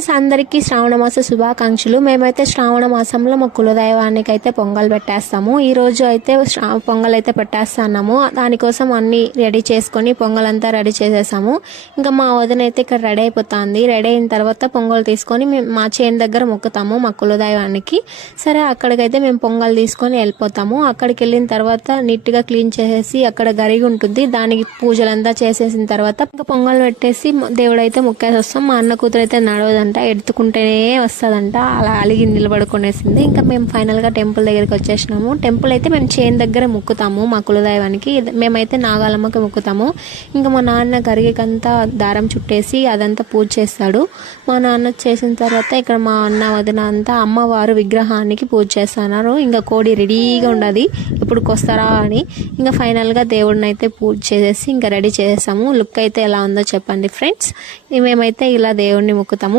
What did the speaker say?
Friends, అందరికీ శ్రావణ మాస శుభాకాంక్షలు. మేమైతే శ్రావణ మాసంలో మా కులదైవానికి అయితే పొంగల్ పెట్టేస్తాము. ఈ రోజు అయితే పొంగల్ అయితే పెట్టేస్తున్నాము. దానికోసం అన్ని రెడీ చేసుకొని పొంగల్ అంతా రెడీ చేసేసాము. ఇంకా మా వదిన అయితే ఇక్కడ రెడీ అయిపోతుంది. రెడీ అయిన తర్వాత పొంగల్ తీసుకొని మేము మా చేను దగ్గర మొక్కుతాము మా కులదైవానికి. సరే, అక్కడికైతే మేము పొంగల్ తీసుకొని వెళ్ళిపోతాము. అక్కడికి వెళ్ళిన తర్వాత నీట్గా క్లీన్ చేసేసి అక్కడ గరిగి ఉంటుంది, దానికి పూజలంతా చేసేసిన తర్వాత ఇంకా పొంగల్ పెట్టేసి దేవుడైతే మొక్కేసి వస్తాం. మా అన్న కూతురు అయితే నడవదంట, ఎత్తుకుంటేనే వస్తుందంట, అలా అలిగి నిలబడుకునేసింది. ఇంకా మేము ఫైనల్గా టెంపుల్ దగ్గరికి వచ్చేసినాము. టెంపుల్ అయితే మేము చేను దగ్గర మొక్కుతాము మా కులదైవానికి. మేమైతే నాగాలమ్మకి మొక్కుతాము. ఇంకా మా నాన్న గరిగికంతా దారం చుట్టేసి అదంతా పూజ చేస్తాడు. మా నాన్న చేసిన తర్వాత ఇక్కడ మా అన్న వదిన అంతా అమ్మవారు విగ్రహానికి పూజ చేస్తున్నారు. ఇంకా కోడి రెడీగా ఉండదు ఎప్పుడు వస్తారా అని. ఇంకా ఫైనల్గా దేవుడిని అయితే పూజ చేసేసి ఇంకా రెడీ చేసేసాము. లుక్ అయితే ఎలా ఉందో చెప్పండి ఫ్రెండ్స్. మేమైతే ఇలా దేవుడిని మొక్కుతాము.